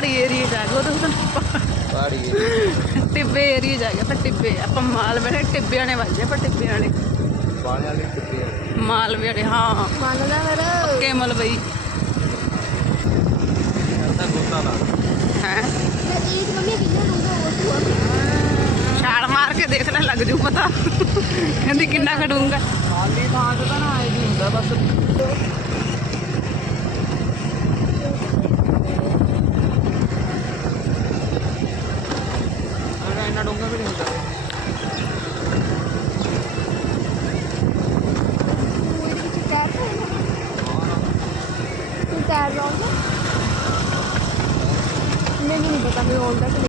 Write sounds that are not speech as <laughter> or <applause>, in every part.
ਪਹਾੜੀ ਏਰੀਆ ਜਾ ਗਏ ਉਹ ਤਾਂ ਪਹਾੜੀ ਟਿੱਬੇ ਏਰੀਆ ਜਾ ਗਏ ਪਰ ਟਿੱਬੇ ਆਪਾਂ ਮਾਲਵੇ ਦੇ ਟਿੱਬਿਆਂ ਨੇ ਵੱਜੇ ਪਰ ਟਿੱਬਿਆਂ ਨੇ ਬਾਣੇ ਵਾਲੀ ਮਾਲਵੇ ਵਾਲੇ ਹਾਂ। ਮੰਨਦਾ ਫਿਰ? ਪੱਕੇ ਮਲਵਈ ਤਾਂ ਗੋਤਾ ਲਾ। ਹੈ? ਤੇ ਇਹ ਮੰਮੀ ਕਿੰਨਾ ਲੂਗਾ ਉਹ ਤੂੰ ਛਾਲ ਮਾਰ ਕੇ ਦੇਖ ਲੈ ਲੱਗ ਜੂ ਪਤਾ। ਕਹਿੰਦੀ ਕਿੰਨਾ ਖੜੂੰਗਾ ਖਾਲੀ ਥਾਂ ਤੇ ਤਾਂ ਨਾ ਆਏ ਹੁੰਦਾ ਬਸ। ਤੂੰ ਟੈਪ ਲਾਉਂਦਾ ਮੈਨੂੰ ਨਹੀਂ ਪਤਾ ਮੈਂ ਆਉਂਦਾ ਕਿ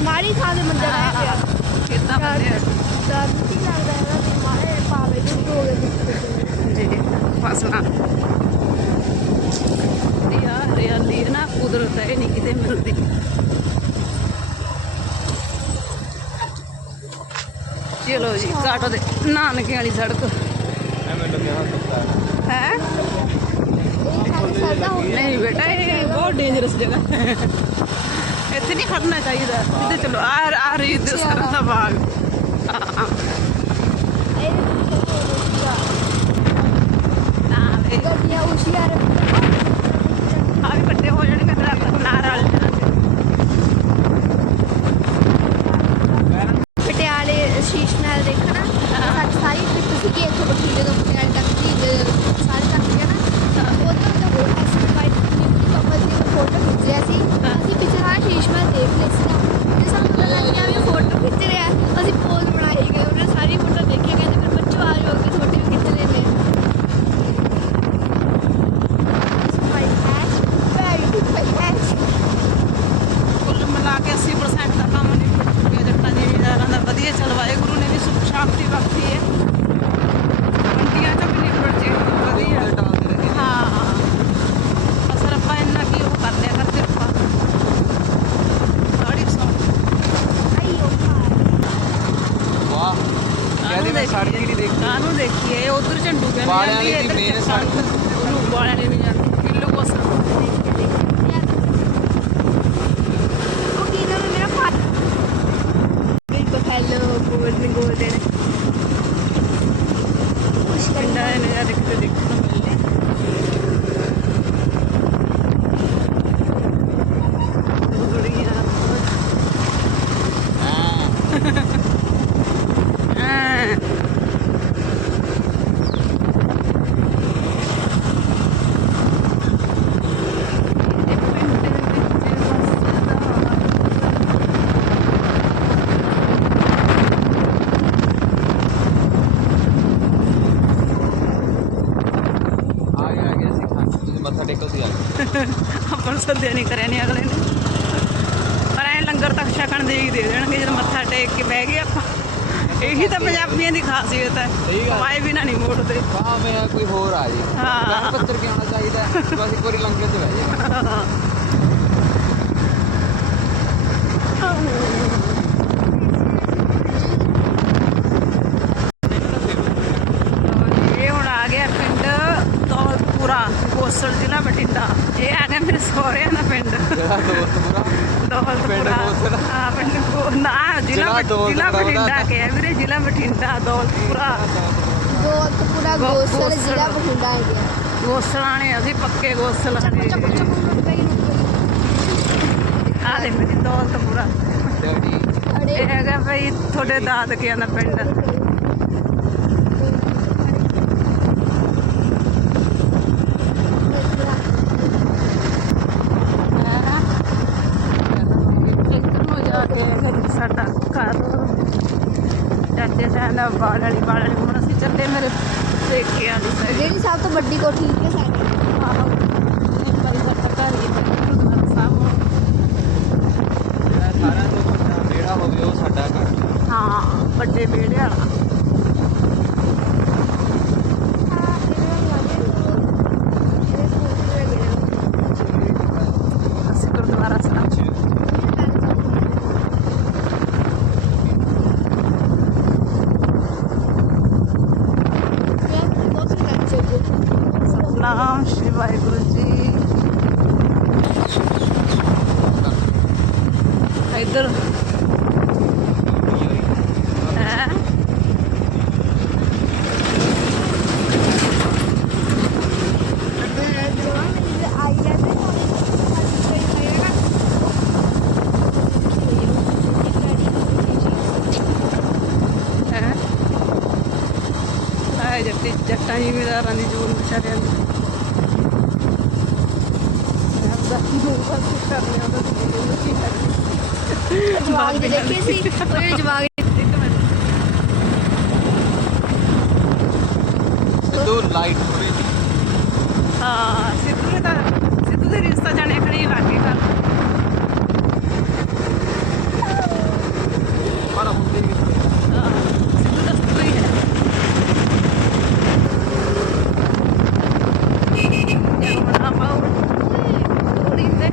ਆ ਮਾਰੀ ਥਾਂ ਦੇ ਮੰਦਰ ਆਇਆ ਪਿਆ ਕਿੱਦਾਂ ਬੰਦੇ ਦਰਦ ਕੀ ਲੱਗਦਾ ਨਾ ਤੇ ਮਾਰੇ ਪਾਵੇ ਤੇ ਹੋ ਗਏ ਵਿੱਚ ਜੀ ਫਸਣਾ ਯਾਰ ਰਿਆਲੀ ਨਾ ਕੁਦਰਤ ਹੈ ਨਹੀਂ ਕਿਤੇ ਮਿਲਦੀ। ਚਲੋ ਜੀ ਕਾਟੋ ਦੇ ਨਾਨਕੇ ਵਾਲੀ ਸੜਕ। ਐਵੇਂ ਲੱਗਿਆ ਹੱਥ ਉੱਤਾ ਹੈ ਨਹੀਂ ਬੇਟਾ ਇਹ ਬਹੁਤ ਡੇਂਜਰਸ ਜਗ੍ਹਾ ਹੈ। ਇੱਥੇ ਨਹੀਂ ਖੜਨਾ ਚਾਹੀਦਾ ਇੱਥੇ ਚਲੋ ਆ ਆ ਰਹੀ ਦੇ ਸੜਕ ਦਾ ਬਾਗ ਆ ਵੇ ਵੱਡੇ ਹੋ ਜਾਣਗੇ ਫਿਰ ਆਪਾਂ ਨਾਰ ਵਾਲੇ ਪਟਿਆਲੇ ਸ਼ੀਸ਼ ਮਹਿਲ ਦੇਖਣਾ ਸਾਡੀ ਸਾਰੀ ਟ੍ਰਿਪ ਸੀ ਕਿ ਇੱਥੋਂ ਬਠਿੰਡੇ ਤੋਂ ਪਟਿਆਲੇ ਤੱਕ ਦੀ ਜ- ਸਾਰੇ ਤੱਕ ਗਿਆ ਨਾ ਉਦੋਂ ਦਾ ਬਹੁਤ ਐਸੀ ਵਾਈਟ ਕਪਲ ਦੀ ਫੋਟੋ ਖਿੱਚ ਰਿਹਾ ਸੀ ਅਸੀਂ ਪਿੱਛੇ ਸਾਰਾ ਸ਼ੀਸ਼ ਮਹਿਲ ਦੇਖ ਲਿਆ ਸੀ ਤੇ ਸਾਨੂੰ ਪਤਾ ਲੱਗ ਗਿਆ ਵੀ ਉਹ ਫੋਟੋ ਖਿੱਚ ਰਿਹਾ ਹੈ। ਅਸੀਂ ਪੋਜ਼ ਬਣਾਈ ਗਏ ਉਹਨੇ ਸਾਰੀ ਫੋਟੋ ਦੇਖੀ ਕਹਿੰਦੇ ਫਿਰ ਬੱਚੋ ਆ ਜਾਓ ਕਿ ਤੁਹਾਡੀ ਵੀ ਖਿੱਚ ਲੈਨੇ ਮਾਈ ਹੈਸ਼ ਵੈਰੀ ਗੁੱਡ ਮਾਈ ਹੈਸ਼ ਕੁੱਲ ਮਿਲਾ ਕੇ 80% ਦਾ ਕੰਮ ਨਿਪਟ ਚੁੱਕਿਆ ਜੱਟਾਂ ਦੀ ਜ਼ਿਮੀਦਾਰਾਂ ਦਾ ਵਧੀਆ ਚਲ ਵਾਹਿਗੁਰੂ ਨੇ ਵੀ ਸੁਖ ਸ਼ਾਂਤੀ ਬਖਸ਼ੀ ਹੈ ਮੰਡੀਆਂ ਚ ਵੀ ਨਿਪਟ ਜੇ ਵਧੀਆ ਟਾਲਦੇ ਰਹੇ ਹਾਂ ਅਸਰ ਆਪਾਂ ਇੰਨਾ ਕੀ ਉਹ ਕਰ ਲਿਆ ਕਰਦੇ ਆਪਾਂ ਸਾੜੀ ਸੌ ਆਈਓ ਭਾਈ ਵਾਹ ਕਹਿੰਦੇ ਮੈਂ ਸਾੜੀ ਜਿਹੜੀ ਦੇਖ ਕਾਹਨੂੰ ਦੇਖੀਏ ਉਧਰ ਝੰਡੂ ਕਹਿੰਦੇ ਵਾਲਿਆਂ ਜਾਂਦੀ ਹੈ, ਦੀ ਇੱਧਰ ਕਿਸਾਨ ਉਹਨੂੰ ਵਾਲਿਆਂ ਨੇ ਵੀ ਜਾਂਦੀ ਕਿਲੋ ਕੋਸ। ਉਹ ਕੀ ਨਾਮ ਹੈ ਮੇਰਾ ਇੱਕ ਹੈਲੋ ਗੋਲਡਨ ਗੋਲਡਨ ਖੁਸ਼ ਪਿੰਡਾਂ ਦੇ ਨਜ਼ਾਰੇ ਕਿਤੇ ਦੇਖਣ ਨੂੰ ਮਿਲਦੇ ਗੁੜੀਆਂ ਹਾਂ ਆ ਗਿਆ ਆ ਗਿਆ ਸਿੱਖਾਂ ਤੁਸੀਂ ਮੱਥਾ ਟੇਕੋ ਸੀ ਆ ਗਏ। ਸੱਦਿਆ ਨਹੀਂ ਕਰਿਆ ਨਹੀਂ ਅਗਲੇ ਨੇ। ਪਰ ਐ ਲੰਗਰ ਤੱਕ ਛਕਣ ਦੇ ਹੀ ਦੇ ਦੇਣਗੇ ਜਦੋਂ ਮੱਥਾ ਟੇਕ ਕੇ ਬਹਿ ਗਏ ਆਪਾਂ। ਇਹੀ ਤਾਂ ਪੰਜਾਬੀਆਂ ਦੀ ਖਾਸੀਅਤ ਹੈ। ਕਮਾਏ ਵੀ ਨਾ ਨਹੀਂ ਮੋੜਦੇ। ਭਾਵੇਂ ਆ ਕੋਈ ਹੋਰ ਆ ਜੀ। ਹਾਂ। ਮੈਂ ਪੱਤਰ ਕੇ ਆਉਣਾ ਚਾਹੀਦਾ। ਬਸ ਇੱਕ ਵਾਰੀ ਲੰਗਰ ਤੇ ਬਹਿ ਜਾ ਇਹ ਹੁਣ ਆ ਗਿਆ ਪਿੰਡ ਦੌਲਤਪੁਰਾ ਕੋਸਲ ਜ਼ਿਲ੍ਹਾ। ਇਹ ਆ ਗਿਆ ਮੇਰੇ ਸਹੁਰਿਆਂ ਦਾ ਪਿੰਡ। ਜਿਹੜਾ ਦੋਸਤ ਪੂਰਾ? ਦੌਲਤਪੁਰਾ? ਹਾਂ ਪਿੰਡ ਨਾ ਜ਼ਿਲ੍ਹਾ ਜ਼ਿਲ੍ਹਾ ਬਠ- ਜ਼ਿਲ੍ਹਾ ਦੌਲਤਪੁਰਾ ਬਠਿੰਡਾ। ਕਿਹਾ ਵੀਰੇ ਜ਼ਿਲ੍ਹਾ ਬਠਿੰਡਾ ਦੌਲਤਪੁਰਾ ਗੋਲਤਪੁਰਾ ਗੋ- ਗੋਸਲ ਗੋਸਲ। ਜ਼ਿਲ੍ਹਾ ਬਠਿੰਡਾ ਹੈ ਗਿਆ। ਗੋਸਲਾਂ ਨੇ ਅਸੀਂ ਪੱਕੇ ਗੋਸਲ ਚੱਕੋ ਚੱਕੋ ਚੱਕੋ ਰੁਕ ਗਈ ਰੁਕ ਗਈ ਆ ਦੇ ਮੇਰੀ ਦੌਲਤਪੁਰਾ ਡੈਡੀ ਇਹ ਹੈਗਾ ਭਈ ਤੁਹਾਡੇ ਦਾਦਕਿਆਂ ਦਾ ਪਿੰਡ ਫਿਰ ਸਾਡਾ ਘਰ ਚਾਚੇ ਦਾ ਬਾਲ ਵਾਲੀ ਬਾਲ ਵਾਲੀ। ਹੁਣ ਅਸੀਂ ਚੱਲੇ ਮੇਰੇ ਪੇਕੇ ਵਾਲੀ ਸਾਈਡ ਜਿਹੜੀ ਸਭ ਤੋਂ ਵੱਡੀ ਕੋਠੀ ਹੈ ਸਾਡੀ। ਆਹੋ। ਇਹ ਭਾਈ ਸਾਡਾ ਘਰ ਹੀ ਗੁਰਦੁਆਰਾ ਸਾਹਿਬ ਤੋਂ ਵੱਡਾ ਵਿਹੜਾ ਹੋਵੇ ਉਹ ਸਾਡਾ ਘਰ ਹਾਂ ਵੱਡੇ ਵਿਹੜੇ ਵਾਲਾ ਹਾਂ ਇਹਦੇ ਨਾਲ ਇਹਦੇ ਕੋਲ ਅਸੀਂ ਗੁਰਦੁਆਰਾ ਸਾਹਿਬ ਸਤਨਾਮ ਸ਼੍ਰੀ ਵਾਹਿਗੁਰੂ ਜੀ ਇੱਧਰ ਹੈ ਹੈ ਆਏ ਜੱਟੀ ਜੱਟਾਂ ਜ਼ਿਮੀਦਾਰਾਂ ਦੀ ਜੂਨ ਜਵਾਗ ਦੇ ਦੇਖੇ ਸੀ ਉਹਨੇ ਜਵਾਗ ਇੱਕ ਲਾਈਟ ਹੋ ਰਹੀ ਸੀ ਹਾਂ ਸਿੱਧੂ ਨੇ ਤਾਂ ਸਿੱਧੂ ਦੇ ਰਿਸ਼ਤਾ ਜਾਣੇ ਖਣੀ ਲੱਗੇ ਕਰ ਪਰ ਹੁੰਦੀ ਕਿੱਥੇ ਸਿੱਧੂ ਦਾ ਸਿੱਧੂ ਹੀ ਹੈ ਯਾਰ ਪਾਉ ਥੋੜੀ ਦੇ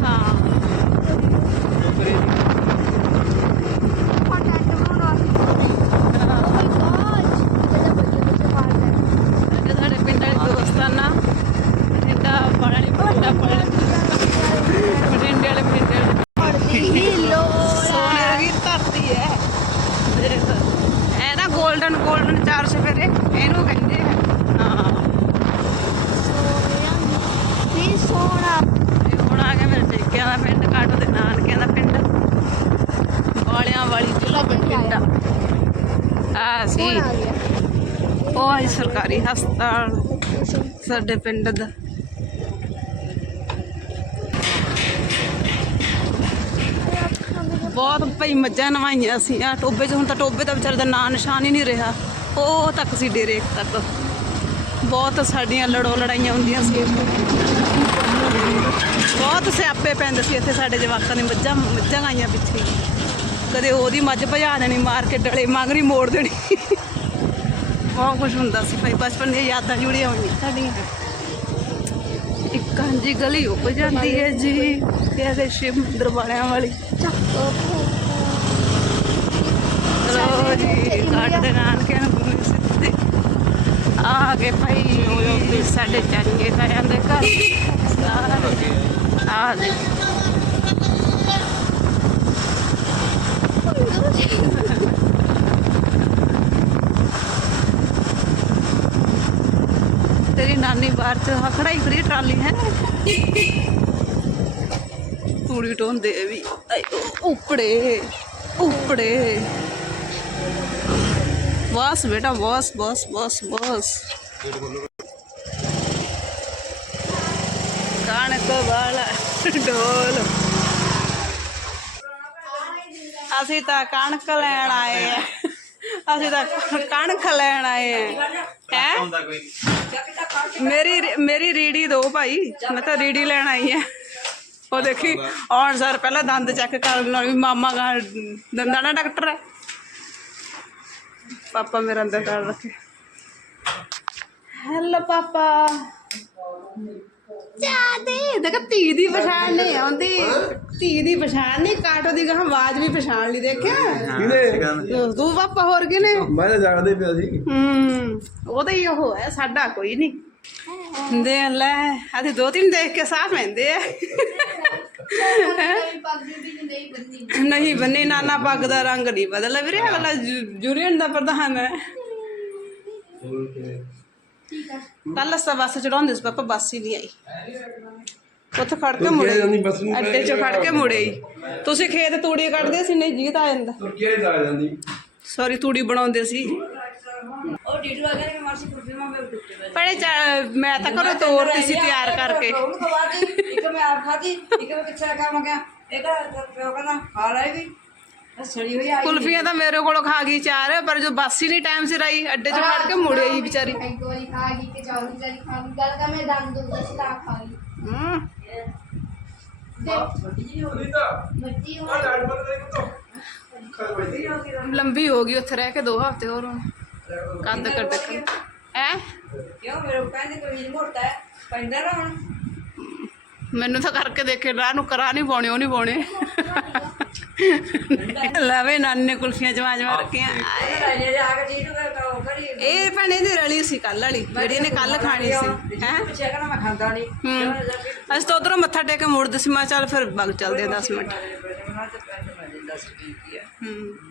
ਹਾਂ ਉੱਪਰੇ ਅੱਜ ਸਾਡੇ ਪਿੰਡ ਵਾਲੇ ਦੋਸਤਾਂ ਨਾਲ ਬਠਿੰਡਾ ਪੜਾਣੀ ਬਠਿੰਡਾ ਪੜਾਣੀ ਬਠਿੰਡੇ ਵਾਲੇ ਬਠਿੰਡੇ ਵਾਲੇ ਸੋਨੇ ਦੀ ਧਰਤੀ ਹੈ ਦੇਖ ਇਹ ਨਾ ਚਾਰ ਸਫੇਰੇ ਇਹਨੂੰ ਕਹਿੰਦੇ ਆ। ਹਾਂ। ਇਹ ਹੁਣ ਆ ਗਿਆ ਮੇਰੇ ਟੇਕਿਆਂ ਦਾ ਪਿੰਡ ਕੱਟ ਦੇ ਨਾਨਕਿਆਂ ਦਾ ਪਿੰਡ। ਵਾਲਿਆਂ ਵਾਲੀ ਜ਼ਿਲ੍ਹਾ ਬਠਿੰਡਾ ਆ। ਸੀ। ਉਹ ਹੈ ਸਰਕਾਰੀ ਹਸਪਤਾਲ ਸਾਡੇ ਪਿੰਡ ਦਾ। ਬਹੁਤ ਭਈ ਮੱਝਾਂ ਨਵਾਈਆਂ ਸੀ ਆ ਟੋਬੇ 'ਚ ਹੁਣ ਤਾਂ ਟੋਬੇ ਦਾ ਵਿਚਾਰੇ ਦਾ ਨਾਂ ਨਿਸ਼ਾਨ ਹੀ ਨਹੀਂ ਰਿਹਾ। ਉਹ ਤੱਕ ਸੀ ਡੇਰੇ ਤੱਕ। ਬਹੁਤ ਸਾਡੀਆਂ ਲੜੋ ਲੜਾਈਆਂ ਹੁੰਦੀਆਂ ਸੀ। ਬਹੁਤ ਸਿਆਪੇ ਪੈਂਦੇ ਸੀ ਇੱਥੇ ਸਾਡੇ ਜਵਾਕਾਂ ਨੇ ਮੱਝਾਂ ਮੱਝਾਂ ਗਾਈਆਂ ਪਿੱਛੇ। ਕਦੇ ਉਹਦੀ ਮੱਝ ਭਜਾ ਦੇਣੀ, ਮਾਰ ਕੇ ਡਲੇ, ਮੰਗਰੀ ਮੋੜ ਦੇਣੀ। ਬਹੁਤ ਕੁਝ ਹੁੰਦਾ ਸੀ ਭਾਈ, ਬਚਪਨ ਦੀਆਂ ਯਾਦਾਂ ਜੁੜੀਆਂ ਹੋਈਆਂ। ਸਾਡੀਆਂ ਇੱਕ ਹਾਂਜੀ ਗਲੀ ਉੱਪ ਜਾਂਦੀ ਹੈ ਜੀ ਇਹਦੇ ਸ਼ਿਵ ਮੰਦਰ ਵਾਲਿਆਂ ਵਾਲੀ। ਚਲੋ ਜੀ ਕੱਟ ਨਾਨਕਿਆਂ ਨੂੰ ਗੁੰਨੇ ਸਿੱਧੇ ਆ ਗਏ ਭਾਈ, ਸਾਡੇ ਚਾਚੇ ਤਾਇਆਂ ਦੇ ਘਰ। ਆ ਦੇ ਤੇਰੀ ਨਾਨੀ ਬਾਹਰ ਚ ਆਹ ਖੜਾਈ ਖੜੀ ਟਰਾਲੀ ਹੈ ਤੂੜੀ ਢੋਂਦੇ ਵੀ। ਉਪੜੇ ਉਪੜੇ। ਉਪੜੇ ਬਸ ਬੇਟਾ ਬਸ ਬਸ ਬਸ ਬਸ ਕਣਕ ਵਾਲਾ ਢੋਲ ਅਸੀਂ ਤਾਂ ਕਣਕ ਲੈਣ ਆਏ ਆ ਅਸੀਂ ਤਾਂ ਕਣਕ ਲੈਣ ਆਏ ਆ ਹੈ ਮੇਰੀ ਮੇਰੀ ਰੀੜੀ ਦੋ ਭਾਈ ਮੈਂ ਤਾਂ ਰੀੜੀ ਲੈਣ ਆਈ ਆ ਉਹ ਦੇਖੀ ਆਉਣ ਸਰ ਪਹਿਲਾਂ ਦੰਦ ਚੈੱਕ ਕਰਨ ਨਾਲ ਵੀ ਮਾਮਾ ਗਾ ਦੰਦਾਂ ਦਾ ਡਾਕਟਰ ਹੈ ਪਾਪਾ ਮੇਰਾ ਅੰਦਰ ਕਰ ਰੱਖੇ। Hello papa. ਜਾਦੇ ਦੇਖ ਧੀ ਦੀ ਪਛਾਣ ਨਹੀਂ ਆਉਂਦੀ। ਧੀ ਦੀ ਪਛਾਣ ਨਹੀਂ ਕਾਟੋ ਦੀ ਗਾਹ ਆਵਾਜ਼ ਵੀ ਪਛਾਣ ਲਈ ਦੇਖਿਆ। ਤੂੰ ਪਾਪਾ ਹੋਰ ਕਿਨੇ ਮੈਂ ਤਾਂ ਜਾਣਦੇ ਪਿਆ ਸੀ। ਹੂੰ ਉਹਦਾ ਹੀ ਉਹ ਹੈ ਸਾਡਾ ਕੋਈ ਨਹੀਂ। ਦੇ ਲੈ ਅਸੀਂ ਦੋ ਤਿੰਨ ਦੇਖ ਕੇ ਸਾਹ ਪੈਂਦੇ ਆ। <laughs> ਨਹੀਂ ਬੰਨੇ ਨਾਨਾ ਪੱਗ ਦਾ ਰੰਗ ਨਹੀਂ ਬਦਲ ਵੀਰੇ ਅਗਲਾ ਜੂਰੀਅਨ ਦਾ ਪ੍ਰਧਾਨ ਹੈ। ਕੱਲ ਅਸਾਂ ਬੱਸ ਚੜਾਉਂਦੇ ਸੀ ਪਾਪਾ ਬੱਸ ਹੀ ਨਹੀਂ ਆਈ। ਉੱਥੇ ਖੜ ਕੇ ਮੁੜੇ ਅੱਡੇ 'ਚੋਂ ਖੜ ਕੇ ਮੁੜੇ ਹੀ। ਤੁਸੀਂ ਖੇਤ ਤੂੜੀ ਕੱਢਦੇ ਸੀ ਨਹੀਂ ਜੀਤ ਆ ਜਾਂਦਾ। ਤੁਰਕੀ ਜਾ ਜਾਂਦੀ। ਸੌਰੀ ਤੂੜੀ ਬਣਾਉਂਦੇ ਸੀ। ਉਹ ਆ ਗਿਆ ਮਾਰਸੀ ਮੈਂ ਟੁੱਟੇ ਤਾਂ ਘਰੋਂ ਤੋਰਤੀ ਸੀ ਤਿਆਰ ਕਰਕੇ। ਇੱਕ ਮੈਂ ਆਪ ਖਾਧੀ ਇੱਕ ਮੈਂ ਕਿੱਥੇ ਖਾ ਮੈਂ ਕਿਹਾ ਇਹ ਤਾਂ ਪਿਓ ਕਹਿੰਦਾ ਖਾ ਲੈ ਵੀ ਇਹ ਸੜੀ ਹੋਈ ਆਈ ਕੁਲਫੀਆਂ ਤਾਂ ਮੇਰੇ ਕੋਲੋਂ ਖਾ ਗਈ ਚਾਰ ਪਰ ਜੋ ਬੱਸ ਹੀ ਨਹੀਂ ਟਾਈਮ ਸਿਰ ਆਈ ਅੱਡੇ 'ਚੋਂ ਖੜ ਕੇ ਮੁੜੇ ਹੀ ਵਿਚਾਰੀ। ਇੱਕ ਵਾਰੀ ਖਾ ਗਈ ਕਿ ਚਾਹ ਵਿਚਾਰੀ ਖਾ ਗਈ। ਗੱਲ ਕਰ ਮੈਂ ਦੰਦ ਦੁੱਧ ਸੀ ਤਾਂ ਖਾ ਗਈ। ਹਮ, ਮੱਟੀ ਹੋ ਲੰਬੀ ਹੋ ਗਈ ਉੱਥੇ ਰਹਿ ਕੇ ਦੋ ਹਫ਼ਤੇ ਹੋਰ ਹੁਣ। ਕੰਦ ਕੱਢ ਕੇ। ਹੈ? ਕਿਉਂ? ਮੇਰੇ ਕੋਲ ਕਹਿੰਦੇ ਕਮੀਜ਼ ਮੋਟਾ ਹੈ। ਪੈਂਦਾ ਨਾ ਹੁਣ। ਮੈਨੂੰ ਤਾਂ ਕਰਕੇ ਦੇਖੇ, ਰਾਹ ਨੂੰ ਕਰਾ ਨਹੀਂ ਪਾਉਣੇ, ਉਹ ਨਹੀਂ ਪਾਉਣੇ। ਲਵੇ ਨਾਨੀ ਨੇ ਕੁਲਫੀਆਂ ਜਮਾ ਜਮਾ ਰੱਖੀਆਂ। ਇਹ ਭੈਣੇ ਦੀ ਰਲੀ ਸੀ ਕੱਲ ਵਾਲੀ, ਜਿਹੜੀ ਇਹਨੇ ਕੱਲ ਖਾਣੀ ਸੀ। ਹੈ? ਪਿੱਛੇ ਅਸੀਂ ਤਾਂ ਉਧਰੋਂ ਮੱਥਾ ਟੇਕ ਕੇ ਮੁੜਦੇ ਸੀ, ਮੈਂ ਕਿਹਾ ਚੱਲ ਫਿਰ ਬਗ ਚੱਲਦੇ ਆ 10 ਮਿੰਟ। ਹੂੰ।